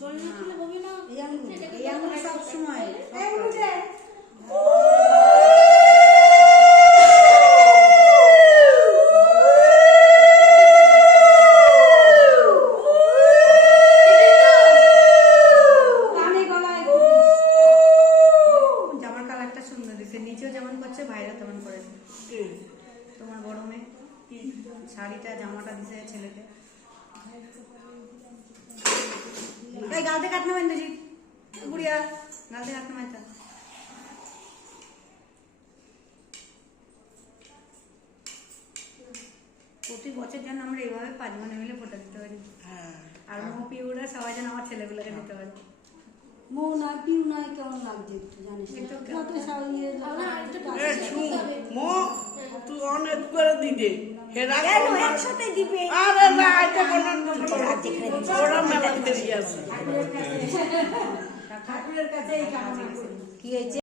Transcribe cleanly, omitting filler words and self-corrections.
এই আঙুল সব সময় জামার কালারটা সুন্দর দিচ্ছে, নিচেও যেমন করছে বাইরে তেমন করেছে। তোমার বড় মেয়ে শাড়িটা জামাটা দিছে ছেলেকে। এই গালতে কাটনা বেঁধেছি গুড়িয়া, গালতে কাটনা বেঁধে। প্রতি বছর যেন আমরা এইভাবে 5 বোনে মিলে ফটো দিতে পারি। আর মো পিউরা সবাই যেন আমার ছেলেগুলোকে দিতে পারি। মো না পিউ না কেমন লাগছে একটু জানিস কত সাইয়ে মো তুই অনেক করে দিবে হেরা কেন একসাথে দিবে? আরে না এটা কোন ওরা মেলা দেরি আছে ঠাকুরের কাছে এই কাজ কি হয়েছে?